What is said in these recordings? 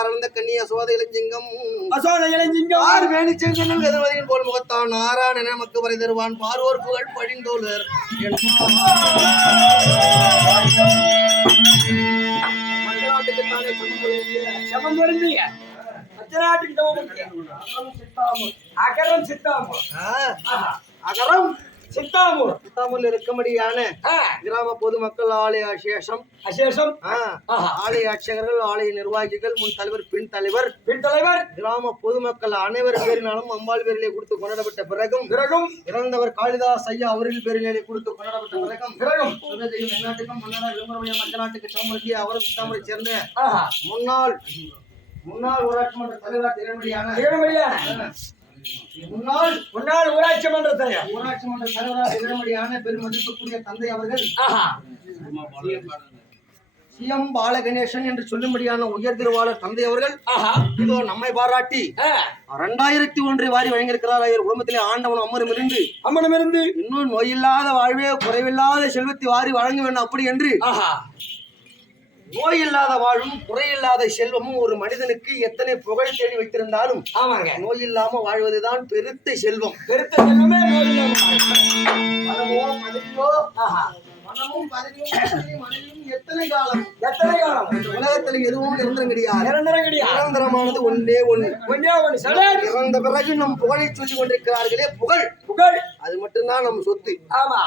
ஆரந்த கன்னிய சோத இளஞ்சிங்கம். அசோத இளஞ்சிங்கம். ஆறு வேணி செங்கனல் எதிர்வதியின் போல் முகத்தான். ஆறான நமக்கு வரை தருவான். பார்வோர் புகழ் தவம் அகரம் சித்தாமூர். ஆஹா. அகரம். சித்தாமூர். சித்தாமல் இருக்கும்படியான கிராம பொதுமக்கள் ஆலய அசேஷம். அசேஷம். ஆலய அர்ச்சகர்கள் ஆலய நிர்வாகிகள் முன் தலைவர் பின் தலைவர். பின் தலைவர். கிராம பொதுமக்கள் அனைவர் பேரினாலும் அம்பாள் பேரிலே கொடுத்து கொண்டாடப்பட்ட பிறகும் பிறகும். இறந்தவர் காளிதாஸ் ஐயா அவரில் பேரிலே கொடுத்து கொண்டாடப்பட்ட பிறகும் பிறகும். எந்நாட்டுக்கும் மன்னராக விரும்புடைய மஞ்ச நாட்டுக்கு சமூகி அவரும் சித்தாமரை சேர்ந்த முன்னாள் முன்னாள் ஊராட்சி மன்ற தலைவர் திறமடியான திகழமடியான முன்னாள் முன்னாள் ஊராட்சி மன்ற தலைவர். ஊராட்சி மன்ற தலைவராக திறமடியான பெருமதிப்புக்குரிய தந்தை அவர்கள் சிஎம் பாலகணேசன் என்று சொல்லும்படியான உயர் திருவாளர் தந்தை அவர்கள் இதோ நம்மை பாராட்டி இரண்டாயிரத்தி ஒன்றை வாரி வழங்கியிருக்கிறார் அவர் குடும்பத்திலே ஆண்டவன் அம்மரும் இருந்து. அம்மனம் இருந்து. இன்னும் நோயில்லாத வாழ்வே குறைவில்லாத செல்வத்தை வாரி வழங்க வேண்டும் அப்படி என்று ஆஹா நோயில்லாத வாழும் குறையில்லாத செல்வமும் ஒரு மனிதனுக்கு எத்தனை புகழ் தேடி வைத்திருந்தாலும் ஆமாங்க. நோய் இல்லாம வாழ்வதுதான் பெருத்த செல்வம். பெருத்த செல்வமே மனமோ மனைவியோ மனமும் பதவியும், மனைவியும் எத்தனை காலம்? எத்தனை காலம்? உலகத்துல எதுவும் நிரந்தரம் கிடையாது நிரந்தரம் கிடையாது நிரந்தரமானது ஒண்ணு இறந்த பிறகு நம் புகழை சொல்லிக் கொண்டிருக்கிறார்களே புகழ். புகழ். அது மட்டும்தான் நம்ம சொத்து. ஆமா.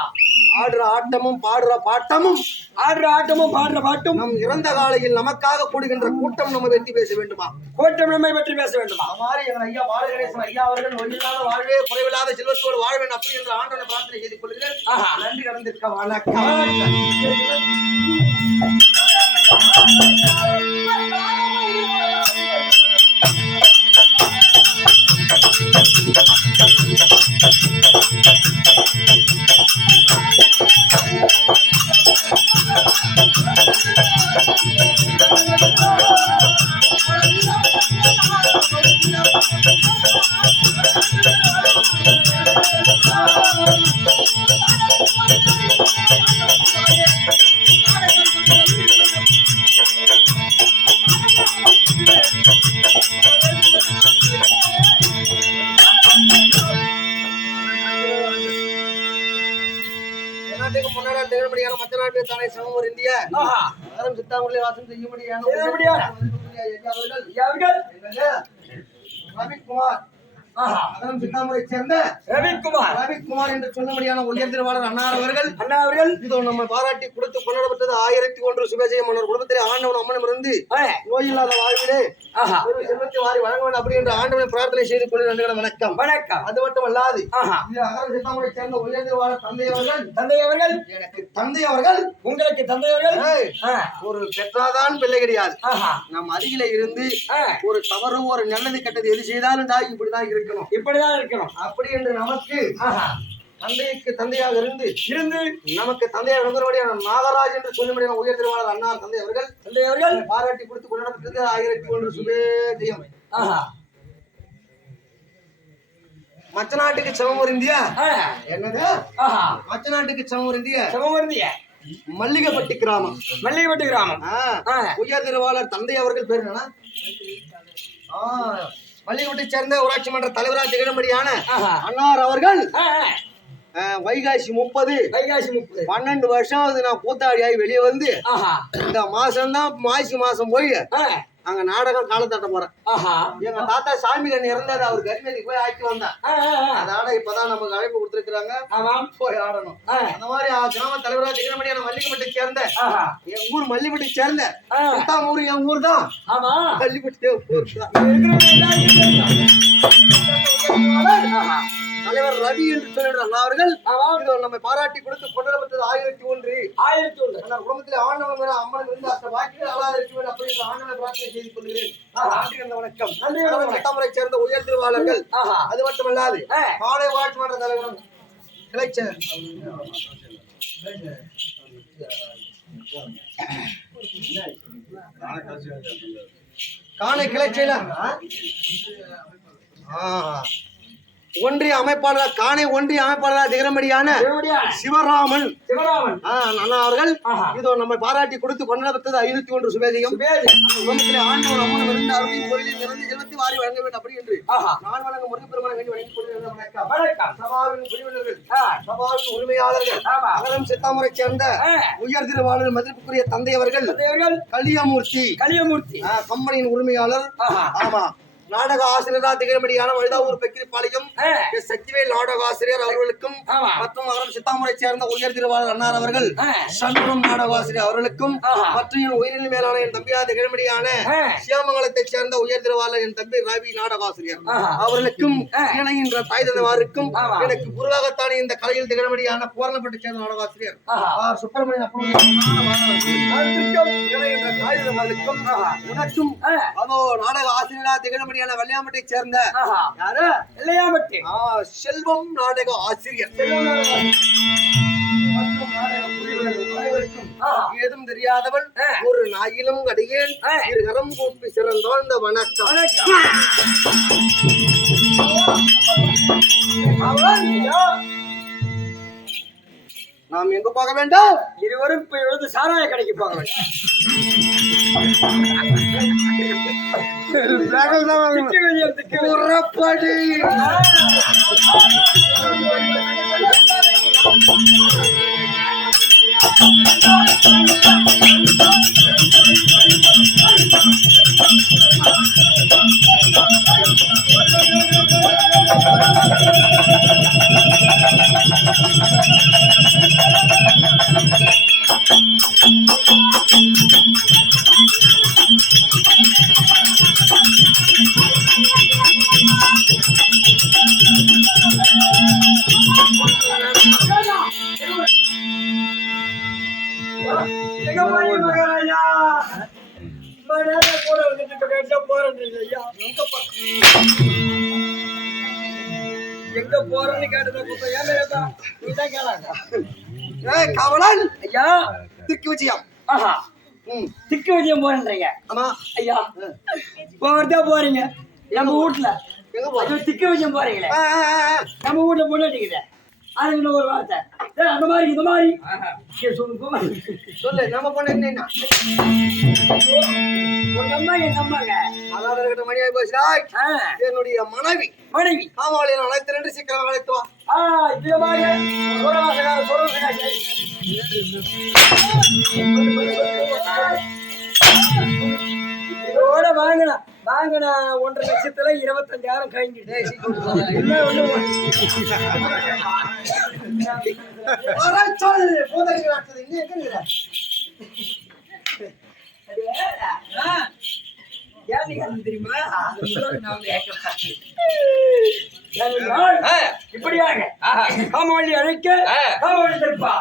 ஆடுற ஆட்டமும் பாடுற பாட்டமும் ஆடுற ஆட்டமும் பாடுற பாட்டும் நம் இறந்த காலையில் நமக்காக கூடுகின்ற கூட்டம் நம்ம வெற்றி பேச வேண்டுமா? கோட்டம் நம்மை பற்றி பேச வேண்டுமா? அவ்வாறு எங்கள் ஐயா பாலகணேசன் ஐயா அவர்கள் ஒன்றில்லாத வாழ்வே குறைவில்லாத செல்வத்தோடு வாழ வேண்டும் அப்படி என்று ஆண்டவனை பிரார்த்தனை செய்து கொள்கிறேன். ஆஹா. நன்றி கடந்திருக்க வணக்கம். திகழ்படியான மற்ற நாட்டு தானே சமூக இந்திய ஆஹா நகரம் சித்தாமலை வாசம் செய்யும்படியான செய்யும்படியான ரவிக்குமார் ஆஹா. நகரம் சித்தாமலை சேர்ந்த ரவிக்குமார். ரவிக்குமார் என்று சொல்லும்படியான உயர் திருவாளர் அன்னார் அவர்கள் அண்ணா அவர்கள். இதோ நம்ம பாராட்டி கொடுத்து கொண்டாடப்பட்டது ஆயிரத்தி ஒன்று சுபஜெயம் மன்னர் குடும்பத்திலே ஆண்டவன் அம்மனும் இருந்து ஆ, நோயில்லாத வாழ்விலே செல்வத்தை வாரி வழங்க வேண்டும் அப்படி என்று ஆண்டவனை பிரார்த்தனை செய்து கொண்டு நன்றிகள் வணக்கம். வணக்கம். அது மட்டும் அல்லாது அகரம் சித்தாமலை சேர்ந்த உயர் திருவாளர் தந்தை அவர்கள் தந்தை அவர்கள். எனக்கு தந்தை அவர்கள். உங்களுக்கு தந்தை அவர்கள். ஒரு பெற்றாதான் பிள்ளை கிடையாது. நம் அருகில இருந்து ஒரு தவறு ஒரு நல்லது கெட்டது எது செய்தாலும் இப்படிதான் இருக்கணும். இப்படிதான் இருக்கணும். அப்படி என்று நமக்கு தந்தைக்கு தந்தையாக இருந்து இருந்து நமக்கு தந்தையாக விளங்குறபடியான நாகராஜ் என்று சொல்லும்படியான உயர் திருவாளர் அண்ணா தந்தை அவர்கள் தந்தை அவர்கள் பாராட்டி கொடுத்து கொண்டாடப்பட்டது ஆயிரத்தி ஒன்று சுபேஜயம் ஆஹா. மச்ச நாட்டுக்கு சமம் ஆ, என்னது? மச்ச நாட்டுக்கு சமம் இந்தியா சமமருந்திய மல்லிகைப்பட்டி கிராமம். மல்லிகைப்பட்டு கிராமம். உயர் திருவாளர் தந்தை அவர்கள் பேர் என்னன்னா? மல்லிகைப்பட்டி சேர்ந்த ஊராட்சி மன்ற தலைவராக திகழும்படியான அன்னார் அவர்கள் வைகாசி முப்பது. வைகாசி முப்பது. பன்னெண்டு வருஷம் நான் கூத்தாடியாகி வெளியே வந்து. இந்த மாசம் தான் மாசி மாசம் போய் அங்க நாடகம் காலத்தாட்ட போறேன். ஆஹா. எங்க தாத்தா சாமி கண்ணு இறந்தாரு அவர் கரிமேதிக்கு போய் ஆக்கி ஆ. அதோட இப்பதான் நமக்கு அழைப்பு கொடுத்துருக்காங்க ஆமாம். போய் ஆடணும். அந்த மாதிரி கிராம தலைவராக திகழமடியான மல்லிகைப்பட்டி சேர்ந்த. என் ஊர் மல்லிப்பட்டி சேர்ந்த. சுத்தாம ஊர் என் ஊர் தான் ஆமா மல்லிப்பட்டி ஊர் தான் தலைவர் ரவி என்று சொல்லிடுறாங்க அவர்கள் நம்மை பாராட்டி கொடுத்து கொண்டாடப்பட்டது ஆயிரத்தி ஒன்று. ஆயிரத்தி ஒன்று. அந்த குடும்பத்தில் ஆண்டவன் அம்மன் இருந்து அந்த வாக்கில் வேண்டும் அப்படி ஆண்டவனை பிரார்த்தனை செய்து கொள்கிறேன். நன்றி கண்ட வணக்கம். சட்டமரை சேர்ந்த உயர் திருவாளர்கள். அது மட்டுமல்லாது. காலை ஊராட்சி மன்ற தலைவரும் கிளைச்சர் காணை கிளைச்செயலர் ஆ. ஒன்றிய அமைப்பாளர் காணை ஒன்றிய அமைப்பாளராக தேவடியார் சிவராமன். சிவராமன். அண்ணா அவர்கள். இதோ நம்மை பாராட்டி கொடுத்து கொண்டாடப்பட்டது ஐநூத்தி ஒன்று சுபேதியம் சுபேதி. அந்த குடும்பத்திலே ஆண்டவர் அம்மன் நிறந்த வாரி வழங்க வேண்டும் அப்படி என்று. நான் வழங்க முருகப்பெருமானை வேண்டி வணங்கிக் கொள்கிறேன் வணக்கம். சபாவின் சபாவின் உரிமையாளர்கள் ஆமா. அகரம் சித்தாமரை சேர்ந்த உயர் திருவாளர் மதிப்புக்குரிய தந்தை அவர்கள் கலியமூர்த்தி. கலியமூர்த்தி. கம்பெனியின் உரிமையாளர். ஆமா. நாடக ஆசிரியரா திகழ்மடியான வழுதாவூர் பெக்கிரிப்பாளையம் சக்திவேல் நாடக ஆசிரியர் அவர்களுக்கும் மற்றும் அகரம் சித்தாமரை சேர்ந்த உயர் திருவாளர் அன்னார் அவர்கள் சண்முகம் நாடக ஆசிரியர் அவர்களுக்கும். மற்றும் என் உயிரின் மேலான என் தம்பியா திகழ்மடியான ஆ, சியாமங்கலத்தைச் சேர்ந்த உயர் திருவாளர் என் தம்பி ரவி நாடக ஆசிரியர். அவர்களுக்கும். இணைகின்ற தாய் தந்தவாருக்கும். எனக்கு குருவாகத்தானே இந்த கலையில் திகழ்மடியான பூரணப்பட்டு சேர்ந்த நாடக ஆசிரியர் சுப்பிரமணியன் இணைகின்ற தாய் தந்தவாருக்கும் உனக்கும் நாடக ஆசிரியரா திகழ்மடியான வெள்ளையாமட்டை சேர்ந்த ஆஹா. யாரு? ஆ, செல்வம் நாடக ஆசிரியர். ஏதும் தெரியாதவன். ஒரு நாயிலும் அடியேன். இரு கரம் கூப்பி சிறந்தோன் இந்த வணக்கம். நாம் எங்க போக வேண்டும்? இருவரும் இப்ப எழுது சாராய கடைக்கு போக திக்கு விஜயம் Thank you. கூட வந்துட்டு கேட்டா போறேன்றீங்க ஐயா. எங்க போறேன்னு கேட்டதை கொடுத்த ஏன் ஏப்பா? நீதான் கேளாங்க. காவலன் ஐயா திக்கு விஜயம். ஆஹா. திக்கு விஜயம் போறேன்றீங்க. ஆமா. ஐயா போறதா போறீங்க? நம்ம வீட்டுல திக்கு விஜயம் போறீங்களே. நம்ம வீட்டுல முன்னாடிக்குது அது இன்னும் ஒரு வார்த்தை. அந்த மாதிரி இந்த மாதிரி. சொல்லு. சொல்லு நம்ம பொண்ணு என்ன உங்க அம்மா எங்க அம்மாங்க. அதாவது இருக்கிற மணி ஆகி போச்சுடா. ஆ, என்னுடைய மனைவி. மனைவி. காமாவளியை நான் அழைத்து ரெண்டு சீக்கிரம் அழைத்து வா. ஆ சோழவாசகா சோழவாசகா இதோட வாங்கினா வாங்கின ஒன்றரை லட்சத்துல இருபத்தஞ்சாயிரம் கழிஞ்சிட்டு தெரியுமா? இப்படியாக காமவள்ளி அழைக்க காமவள்ளி திருப்பா.